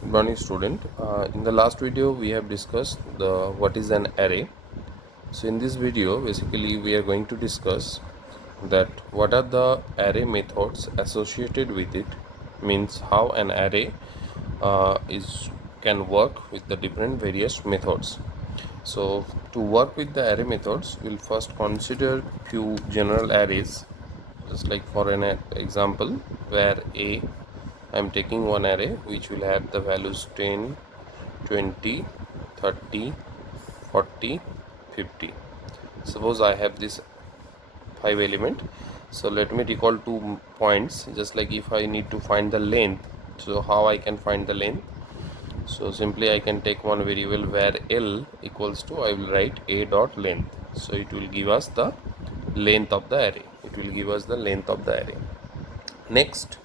Good morning, student. In the last video we have discussed the what is an array. So in this video basically we are going to discuss that what are the array methods associated with it, means how an array is can work with the different various methods. So to work with the array methods, we'll first consider few general arrays, just like for an example where I'm taking one array which will have the values 10, 20, 30, 40, 50. Suppose I have this 5 element. So let me recall 2 points, just like if I need to find the length. So how I can find the length? So simply I can take one variable where L equals to, I will write a dot length. So it will give us the length of the array. It will give us the length of the array. Next,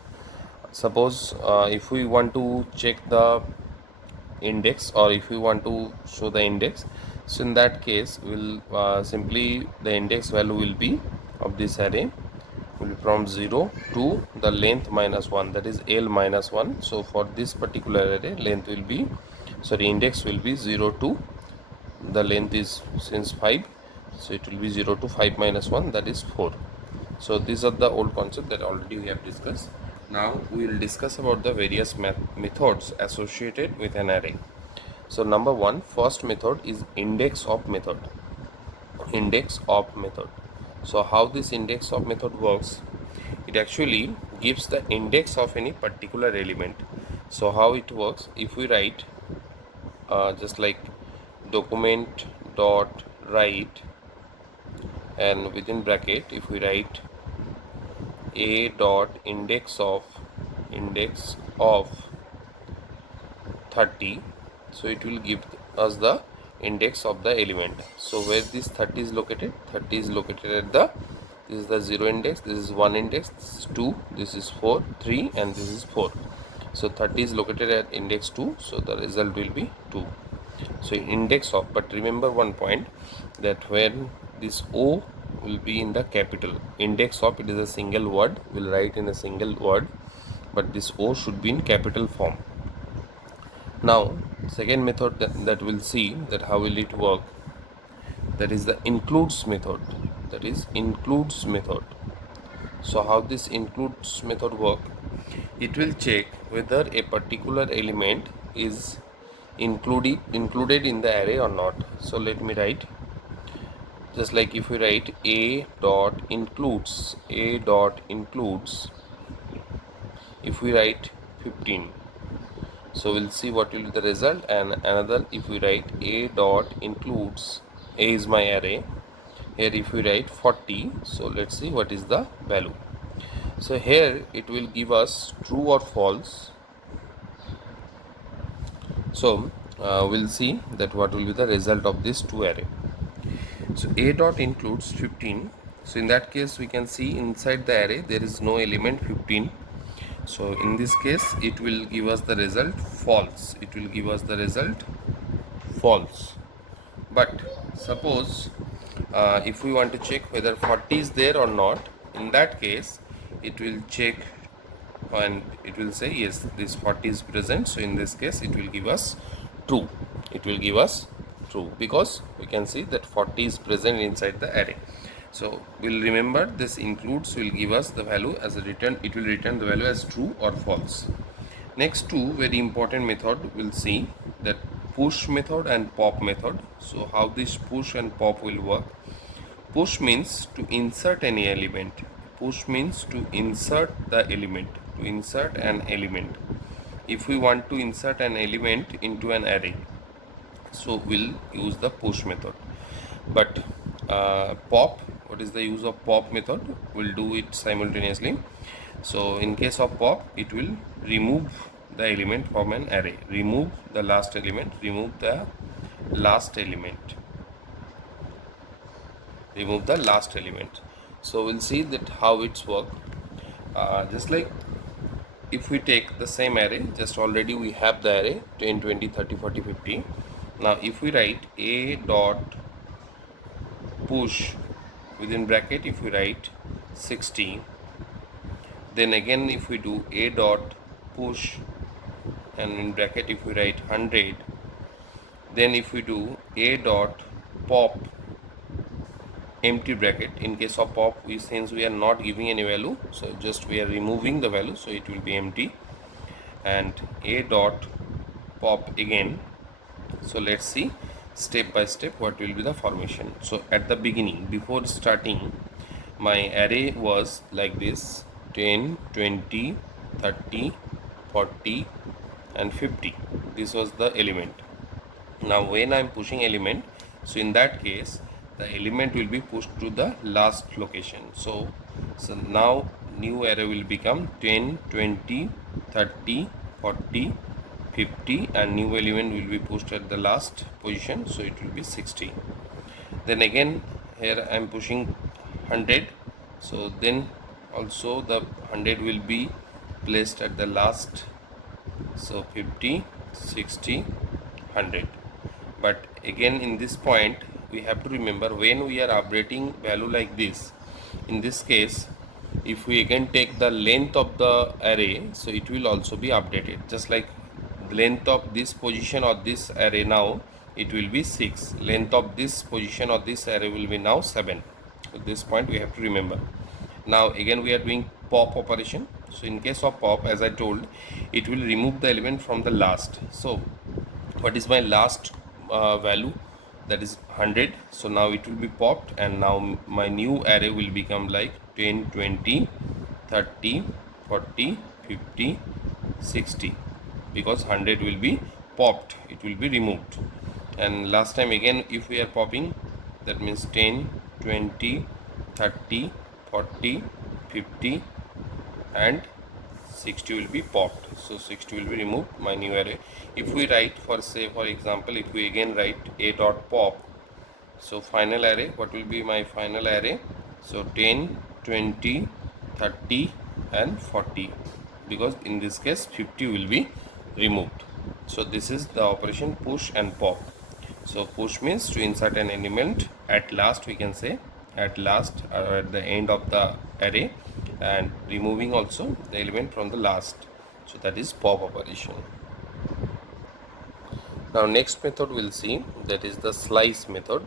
suppose if we want to check the index, or if we want to show the index, so in that case we'll simply the index value will be of this array will be from 0 to the length minus 1, that is L minus 1. So for this particular array, length will be, sorry, index will be 0 to, the length is since 5, so it will be 0 to 5 minus 1, that is 4. So these are the old concept that already we have discussed. Now we will discuss about the various methods associated with an array. So number one, first method is index of method. Index of method. So how this index of method works? It actually gives the index of any particular element. So how it works? If we write just like document dot write, and within bracket if we write a dot index of 30, so it will give us the index of the element. So where this 30 is located? 30 is located at the, this is the 0 index, this is 1 index, this is 2, this is 4, 3, and this is 4. So 30 is located at index 2, so the result will be 2. So index of, but remember one point, that when this O will be in the capital, index of, it is a single word, we'll write in a single word, but this O should be in capital form. Now second method that we'll see, that how will it work, that is the includes method. That is includes method. So how this includes method work? It will check whether a particular element is included in the array or not. So let me write, just like if we write a dot includes, if we write 15, so we'll see what will be the result. And another, if we write a dot includes, a is my array, here if we write 40, so let's see what is the value. So here it will give us true or false. So we'll see that what will be the result of this two array. So a dot includes 15, so in that case we can see inside the array there is no element 15. So in this case it will give us the result false. It will give us the result false. But suppose if we want to check whether 40 is there or not, in that case it will check and it will say yes, this 40 is present. So in this case it will give us true. It will give us true because we can see that 40 is present inside the array. So we'll remember this includes will give us the value as a return, it will return the value as true or false. Next two very important method we'll see, that push method and pop method. So how this push and pop will work? Push means to insert any element. Push means to insert the element, to insert an element. If we want to insert an element into an array, so we'll use the push method. But pop, what is the use of pop method? We'll do it simultaneously. So in case of pop, it will remove the element from an array. Remove the last element, remove the last element, remove the last element. So we'll see that how it's work. Just like if we take the same array, just already we have the array 10, 20, 30, 40, 50. Now if we write a dot push, within bracket if we write 60, then again if we do a dot push and in bracket if we write 100, then if we do a dot pop empty bracket, in case of pop, since we are not giving any value, so just we are removing the value, so it will be empty, and a dot pop again. So let's see step by step what will be the formation. So at the beginning, before starting, my array was like this: 10, 20, 30, 40 and 50. This was the element. Now when I am pushing element, so in that case the element will be pushed to the last location. So now new array will become 10, 20, 30, 40, 50, and new element will be pushed at the last position, so it will be 60. Then again here I am pushing 100, so then also the 100 will be placed at the last, so 50, 60, 100. But again in this point we have to remember, when we are updating value like this, in this case if we again take the length of the array, so it will also be updated, just like the length of this position or this array, now it will be 6, length of this position or this array will be now 7. So this point we have to remember. Now again we are doing pop operation. So in case of pop, as I told, it will remove the element from the last. So what is my last value? That is 100. So now it will be popped, and now my new array will become like 10, 20, 30, 40, 50, 60, because 100 will be popped, it will be removed. And last time again if we are popping, that means 10, 20, 30, 40, 50 and 60 will be popped, so 60 will be removed, my new array. If we write, for say for example, if we again write a dot pop, so final array, what will be my final array? So 10, 20, 30 and 40, because in this case 50 will be removed. So this is the operation push and pop. So push means to insert an element at last, we can say at last or at the end of the array, and removing also the element from the last, so that is pop operation. Now next method we'll see, that is the slice method.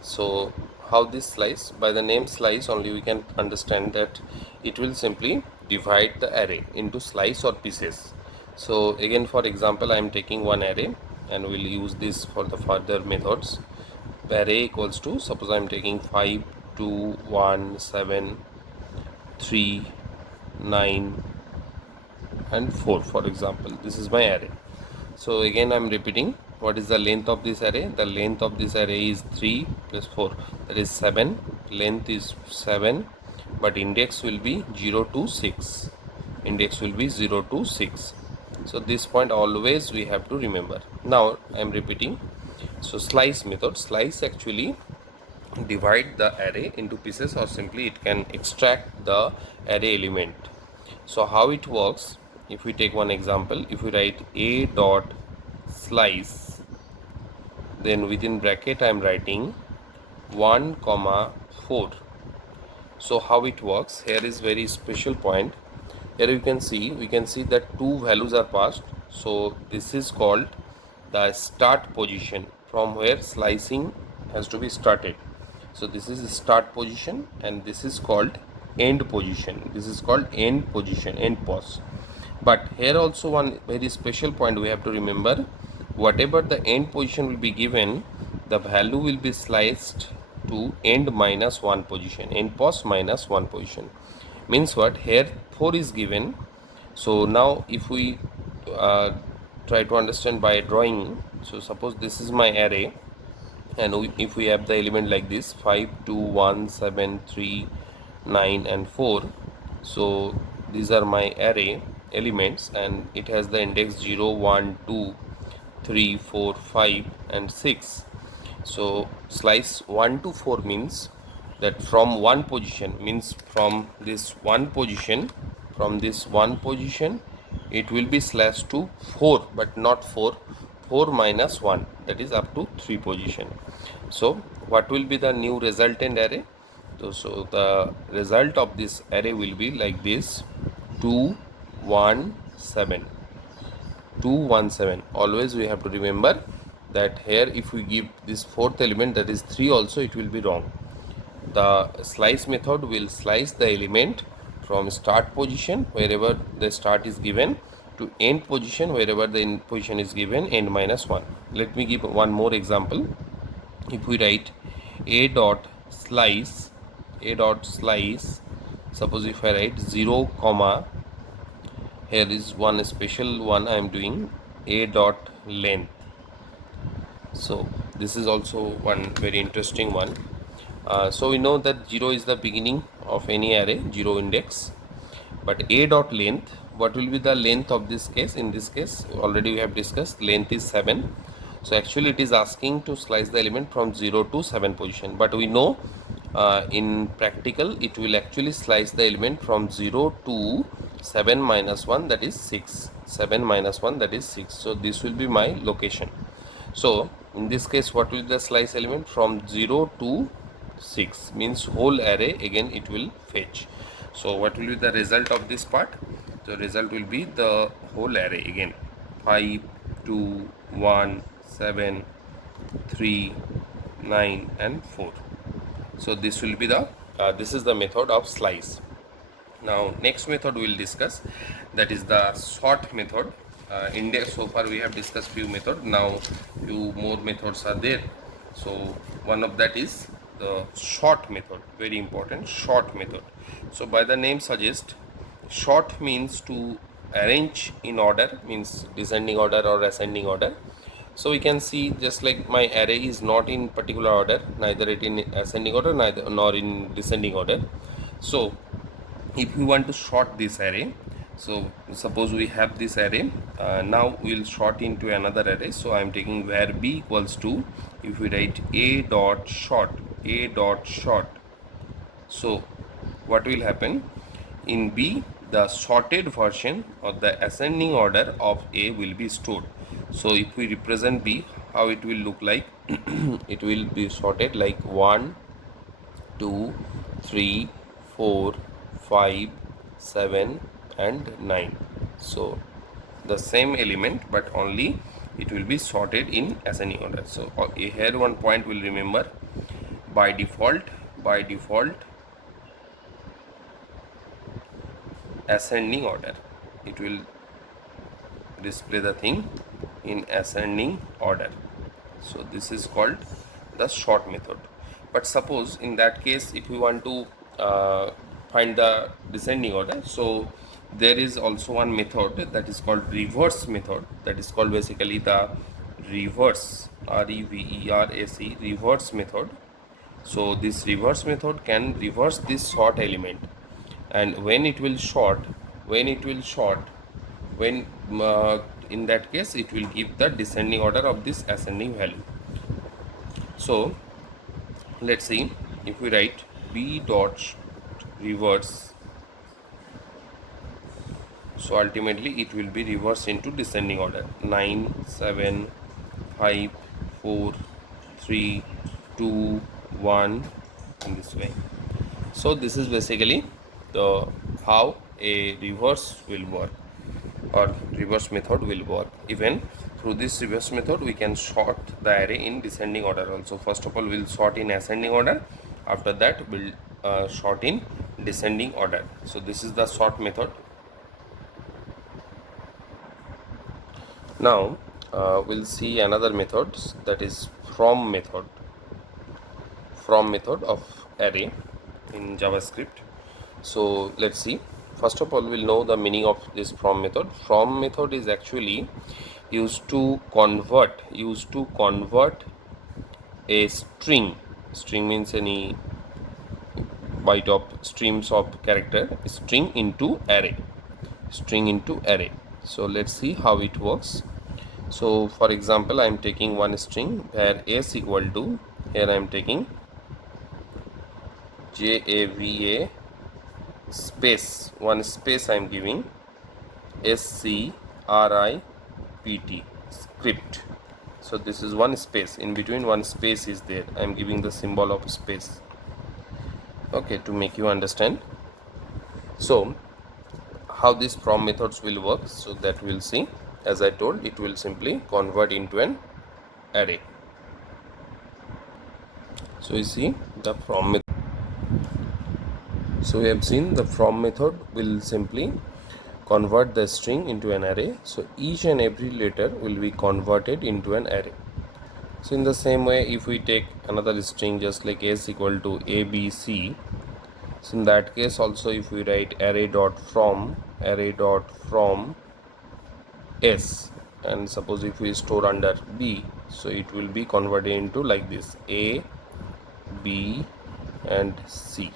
So how this slice? By the name slice only we can understand that it will simply divide the array into slice or pieces. So again, for example, I am taking one array and we'll use this for the further methods. The array equals to, suppose I am taking 5, 2, 1, 7, 3, 9 and 4, for example. This is my array. So again I am repeating, what is the length of this array? The length of this array is 3 plus 4, that is 7. Length is 7, but index will be 0 to 6. Index will be 0 to 6. So this point always we have to remember. Now I am repeating. So slice method, slice actually divide the array into pieces, or simply it can extract the array element. So how it works? If we take one example, if we write a dot slice, then within bracket I am writing 1 comma 4. So how it works? Here is very special point. Here we can see that two values are passed. So this is called the start position, from where slicing has to be started. So this is start position, and this is called end position. This is called end position, end pos. But here also one very special point we have to remember. Whatever the end position will be given, the value will be sliced to end minus 1 position, end pos minus 1 position. Means what? Here 4 is given. So now if we try to understand by drawing, so suppose this is my array, and if we have the element like this 5, 2, 1, 7, 3, 9 and 4, so these are my array elements, and it has the index 0, 1, 2, 3, 4, 5 and 6. So slice 1 to 4 means that from one position, means from this one position, it will be slashed to 4, but not 4, 4 minus 1, that is up to 3 position. So what will be the new resultant array? So the result of this array will be like this: 2, 1, 7. 217. Always we have to remember that here if we give this fourth element, that is 3 also, it will be wrong. The slice method will slice the element from start position wherever the start is given to end position wherever the end position is given, end minus 1. Let me give one more example. If we write a dot slice, suppose if I write 0 comma, here is one special one I am doing, a dot length. So this is also one very interesting one. So we know that 0 is the beginning of any array, 0 index, but a dot length, what will be the length of this case? In this case already we have discussed, length is 7. So actually it is asking to slice the element from 0 to 7 position, but we know in practical it will actually slice the element from 0 to 7 minus 1, that is 6. 7 minus 1, that is 6. So this will be my location. So in this case what will be the slice element? From 0 to 6, means whole array again it will fetch. So what will be the result of this part? The result will be the whole array again, 5, 2, 1, 7, 3, 9 and 4. So this will be the this is the method of slice. Now next method we will discuss, that is the sort method. Index, so far we have discussed few methods, now few more methods are there. So one of that is the sort method, very important, sort method. So by the name suggest, sort means to arrange in order, means descending order or ascending order. So we can see just like my array is not in particular order, neither it in ascending order neither nor in descending order. So if we want to sort this array, so suppose we have this array, now we will sort into another array. So I am taking where b equals to, if we write a dot sort, so what will happen in b, the sorted version of the ascending order of a will be stored. So if we represent b, how it will look like? It will be sorted like 1, 2, 3, 4, 5, 7 and 9. So the same element, but only it will be sorted in ascending order. So here one point will remember, by default ascending order, it will display the thing in ascending order. So this is called the sort method. But suppose in that case if we want to find the descending order, so there is also one method that is called reverse method, that is called basically the reverse, REVERAC, reverse method. So this reverse method can reverse this sort element, and when it will sort, in that case it will give the descending order of this ascending value. So let's see, if we write b dot reverse, so ultimately it will be reversed into descending order, 9, 7, 5, 4, 3, 2, 1, in this way. So this is basically the how a reverse will work, or reverse method will work. Even through this reverse method we can sort the array in descending order also. First of all we'll sort in ascending order, after that we'll sort in descending order. So this is the sort method. Now we'll see another method, that is from method of array in JavaScript. So let's see, first of all we'll know the meaning of this from method. From method is actually used to convert a string means any byte of streams of character, string into array. So let's see how it works. So for example I am taking one string where s equal to, here I am taking JAVA space, one space I am giving SCRIPT, script. So this is one space, in between one space is there, I am giving the symbol of space, okay, to make you understand. So how these from methods will work, so that we'll see. as I told, it will simply convert into an array. So you see the from method. So we have seen the from method will simply convert the string into an array. So each and every letter will be converted into an array. So in the same way, if we take another string just like s equal to abc, so in that case also, if we write array dot from s, and suppose if we store under b, so it will be converted into like this a, b and c.